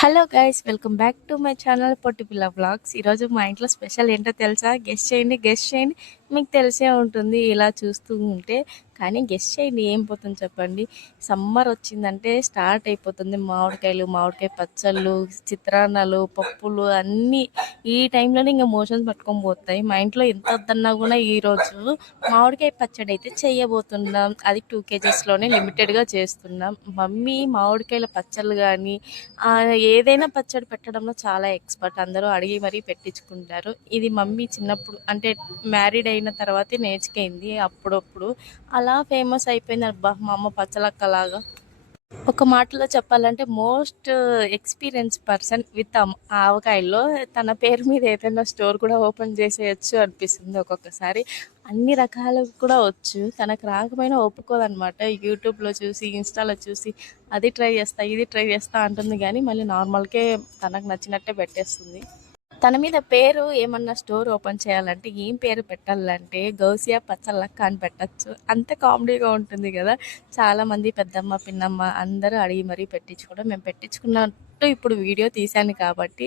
Hello guys, welcome back to my channel Potti Pilla vlogs. ఈరోజు మా ఇంట్లో స్పెషల్ ఏంటో తెలుసా? గెస్ట్ చేయండి. మీకు తెలిసే ఉంటుంది ఇలా చూస్తూ ఉంటే. కానీ గెస్ట్ చేయండి, ఏం పోతుంది చెప్పండి. సమ్మర్ వచ్చిందంటే స్టార్ట్ అయిపోతుంది. మామిడికాయ పచ్చళ్ళు, చిత్రాన్నాలు, పప్పులు అన్నీ ఈ టైంలోనే ఇంకా మోషన్స్ పట్టుకొని పోతాయి. మా ఇంట్లో ఎంత వద్దన్నా కూడా ఈరోజు మామిడికాయ పచ్చడి అయితే చేయబోతున్నాం. అది 2 kgsలోనే లిమిటెడ్గా చేస్తున్నాం. మమ్మీ మామిడికాయల పచ్చళ్ళు కానీ ఏదైనా పచ్చడి పెట్టడంలో చాలా ఎక్స్పర్ట్. అందరూ అడిగి మరీ పెట్టించుకుంటారు. ఇది మమ్మీ చిన్నప్పుడు అంటే మ్యారీడ్ అయిన తర్వాతే నేర్చుకైంది. అప్పుడప్పుడు అలా ఫేమస్ అయిపోయింది. అబ్బా మా అమ్మ పచ్చలక్కలాగా. ఒక మాటలో చెప్పాలంటే మోస్ట్ ఎక్స్పీరియన్స్ పర్సన్ విత్ ఆవకాయల్లో. తన పేరు మీద ఏదైనా స్టోర్ కూడా ఓపెన్ చేసేయచ్చు అనిపిస్తుంది ఒక్కొక్కసారి. అన్ని రకాలు కూడా వచ్చు. తనకు రాకపోయినా ఒప్పుకోదనమాట. యూట్యూబ్లో చూసి, ఇన్స్టాలో చూసి అది ట్రై చేస్తా, ఇది ట్రై చేస్తా అంటుంది. కానీ మళ్ళీ నార్మల్కే తనకు నచ్చినట్టే పెట్టేస్తుంది. తన మీద పేరు ఏమన్నా స్టోర్ ఓపెన్ చేయాలంటే ఏం పేరు పెట్టాలంటే గౌసియా పచ్చళ్ళక్క అని పెట్టచ్చు. అంత కామెడీగా ఉంటుంది కదా. చాలామంది పెద్దమ్మ, పిన్నమ్మ అందరూ అడిగి మరీ పెట్టించుకోవడం. మేము పెట్టించుకున్నట్టు ఇప్పుడు వీడియో తీశాను కాబట్టి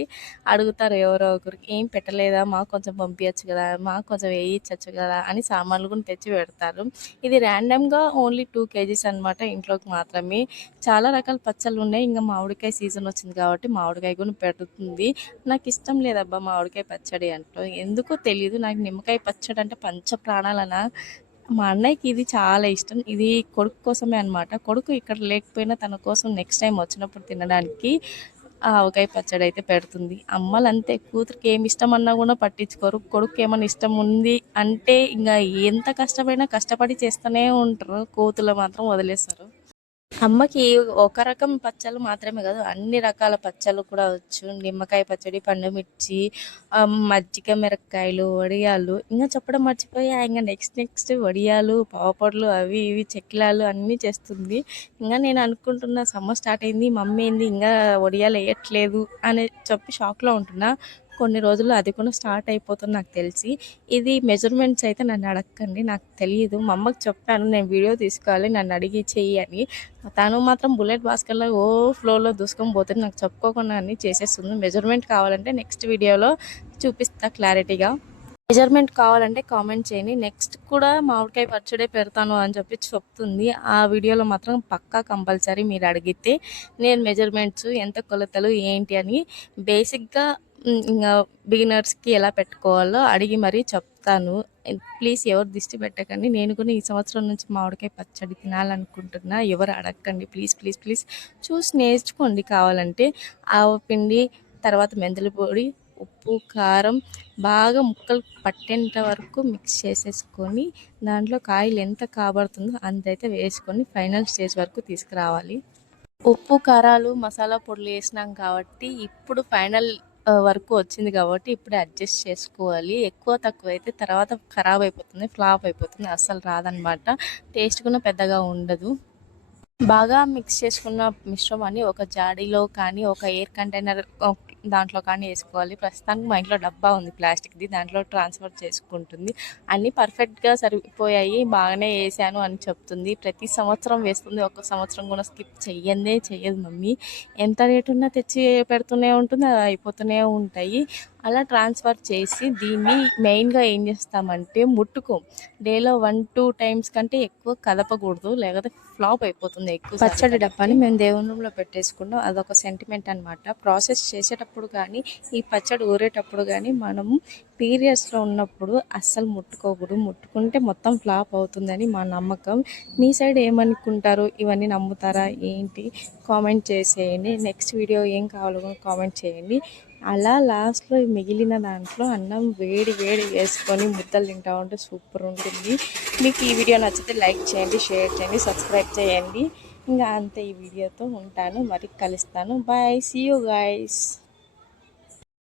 అడుగుతారు ఎవరో ఒకరికి, ఏం పెట్టలేదా, మాకు కొంచెం పంపించచ్చు కదా, మాకు కొంచెం వేయించచ్చు కదా అని సామాన్లు కూడా తెచ్చి పెడతారు. ఇది ర్యాండమ్గా ఓన్లీ 2 kgs అనమాట, ఇంట్లోకి మాత్రమే. చాలా రకాల పచ్చళ్ళు ఉన్నాయి. ఇంకా మామిడికాయ సీజన్ వచ్చింది కాబట్టి మామిడికాయ కూడా పెడుతుంది. నాకు ఇష్టం లేదబ్బా మామిడికాయ పచ్చడి అంటూ, ఎందుకో తెలియదు. నాకు నిమ్మకాయ పచ్చడి అంటే పంచ ప్రాణాలనా. మా అన్నయ్యకి ఇది చాలా ఇష్టం. ఇది కొడుకు కోసమే అనమాట. కొడుకు ఇక్కడ లేకపోయినా తన కోసం నెక్స్ట్ టైం వచ్చినప్పుడు తినడానికి ఆవకాయ పచ్చడి అయితే పెడుతుంది. అమ్మలు అంతే, కూతురికి ఏమి ఇష్టం అన్నా కూడా పట్టించుకోరు. కొడుకు ఏమైనా ఇష్టం ఉంది అంటే ఇంకా ఎంత కష్టమైనా కష్టపడి చేస్తూనే ఉంటారు. కోతులు మాత్రం వదిలేస్తారు. అమ్మకి ఒక రకం పచ్చళ్ళు మాత్రమే కాదు, అన్ని రకాల పచ్చళ్ళు కూడా వచ్చు. నిమ్మకాయ పచ్చడి, పండుమిర్చి, మజ్జిగ మిరపకాయలు, వడియాలు, ఇంకా చెప్పడం మర్చిపోయా. ఇంకా నెక్స్ట్ వడియాలు, పాపడ్లు, అవి ఇవి చెక్కిలాలు అన్నీ చేస్తుంది. ఇంకా నేను అనుకుంటున్నా సమ్మర్ స్టార్ట్ అయింది, మమ్మీ ఏంది ఇంకా వడియాలు వేయట్లేదు అని చెప్పి షాక్లో ఉంటున్నా. కొన్ని రోజుల్లో అది కూడా స్టార్ట్ అయిపోతుంది నాకు తెలిసి. ఇది మెజర్మెంట్స్ అయితే నన్ను అడగండి, నాకు తెలియదు. మా అమ్మకి చెప్పాను నేను వీడియో తీసుకోవాలి, నన్ను అడిగి చెయ్యి అని. తను మాత్రం బుల్లెట్ బాస్కెట్లో ఫ్లోలో దూసుకొని పోతుంది. నాకు చెప్పుకోకుండా అన్నీ చేసేస్తుంది. మెజర్మెంట్ కావాలంటే నెక్స్ట్ వీడియోలో చూపిస్తా క్లారిటీగా. మెజర్మెంట్ కావాలంటే కామెంట్ చేయండి. నెక్స్ట్ కూడా మామిడికాయ పచ్చడే పెడతాను అని చెప్పి చెప్తుంది. ఆ వీడియోలో మాత్రం పక్కా కంపల్సరీ మీరు అడిగితే నేను మెజర్మెంట్స్, ఎంత కొలతలు ఏంటి అని బేసిక్గా ఇంకా బిగినర్స్కి ఎలా పెట్టుకోవాలో అడిగి మరీ చెప్తాను. ప్లీజ్ ఎవరు దిష్టి పెట్టకండి. నేను కూడా ఈ సంవత్సరం నుంచి మామిడికాయ పచ్చడి తినాలనుకుంటున్నా. ఎవరు అడగండి ప్లీజ్ ప్లీజ్ ప్లీజ్. చూసి నేర్చుకోండి కావాలంటే. ఆవపిండి, తర్వాత మెంతుల పొడి, ఉప్పు, కారం బాగా ముక్కలు పట్టేంత వరకు మిక్స్ చేసేసుకొని దాంట్లో కాయలు ఎంత కాబడుతుందో అంతైతే వేసుకొని ఫైనల్ స్టేజ్ వరకు తీసుకురావాలి. ఉప్పు, కారాలు, మసాలా పొడులు వేసినాం కాబట్టి ఇప్పుడు ఫైనల్ వరకు వచ్చింది కాబట్టి ఇప్పుడే అడ్జస్ట్ చేసుకోవాలి. ఎక్కువ తక్కువ అయితే తర్వాత ఖరాబ్ అయిపోతుంది, ఫ్లాప్ అయిపోతుంది, అస్సలు రాదనమాట. టేస్ట్ కూడా పెద్దగా ఉండదు. బాగా మిక్స్ చేసుకున్న మిశ్రమాన్ని ఒక జాడీలో కానీ, ఒక ఎయిర్ కంటైనర్ దాంట్లో కానీ వేసుకోవాలి. ప్రస్తుతానికి మా ఇంట్లో డబ్బా ఉంది ప్లాస్టిక్ది, దాంట్లో ట్రాన్స్ఫర్ చేసుకుంటుంది. అన్నీ పర్ఫెక్ట్గా సరిపోయాయి, బాగానే వేసాను అని చెప్తుంది. ప్రతి సంవత్సరం వేస్తుంది, ఒక సంవత్సరం కూడా స్కిప్ చెయ్యదు మమ్మీ. ఎంత రేటు ఉన్నా తెచ్చి పెడుతూనే ఉంటుంది, అది అయిపోతూనే ఉంటాయి. అలా ట్రాన్స్ఫర్ చేసి దీన్ని మెయిన్గా ఏం చేస్తామంటే ముట్టుకోం. డేలో 1-2 టైమ్స్ కంటే ఎక్కువ కదపకూడదు, లేకపోతే ఫ్లాప్ అయిపోతుంది. ఎక్కువ పచ్చడి డబ్బాని మేము దేవుని రూమ్లో పెట్టేసుకున్నాం. అదొక సెంటిమెంట్ అనమాట. ప్రాసెస్ చేసేటప్పుడు కానీ, ఈ పచ్చడి ఊరేటప్పుడు కానీ మనము పీరియడ్స్లో ఉన్నప్పుడు అస్సలు ముట్టుకోకూడదు. ముట్టుకుంటే మొత్తం ఫ్లాప్ అవుతుందని మా నమ్మకం. మీ సైడ్ ఏమనుకుంటారు? ఇవన్నీ నమ్ముతారా ఏంటి? కామెంట్ చేసేయండి. నెక్స్ట్ వీడియో ఏం కావాలో కామెంట్ చేయండి. అలా లాస్ట్లో మిగిలిన దాంట్లో అన్నం వేడి వేసుకొని ముద్దలు తింటా ఉంటే సూపర్ ఉంటుంది. మీకు ఈ వీడియో నచ్చితే లైక్ చేయండి, షేర్ చేయండి, సబ్స్క్రైబ్ చేయండి. ఇంకా అంతే, ఈ వీడియోతో ఉంటాను, మరి కలుస్తాను. Bye, see you guys.